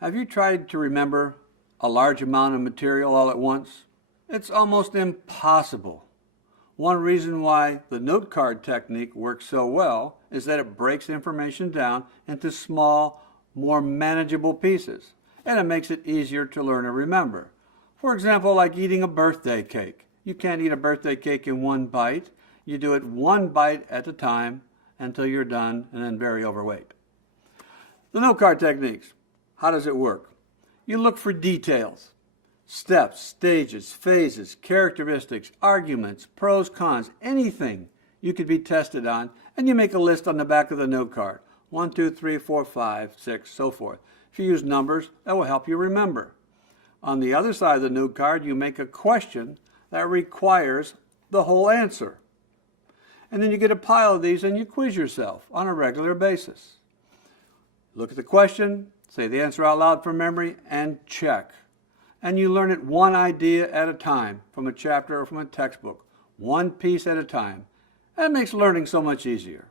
Have you tried to remember a large amount of material all at once? It's almost impossible. One reason why the note card technique works so well is that it breaks information down into small, more manageable pieces, and it makes it easier to learn and remember. For example, like eating a birthday cake. You can't eat a birthday cake in one bite. You do it one bite at a time until you're done and then very overweight. The note card techniques. How does it work? You look for details. Steps, stages, phases, characteristics, arguments, pros, cons, anything you could be tested on, and you make a list on the back of the note card. 1, 2, 3, 4, 5, 6, so forth. If you use numbers, that will help you remember. On the other side of the note card, you make a question that requires the whole answer. And then you get a pile of these and you quiz yourself on a regular basis. Look at the question, say the answer out loud from memory, and check. And you learn it one idea at a time from a chapter or from a textbook, one piece at a time. That makes learning so much easier.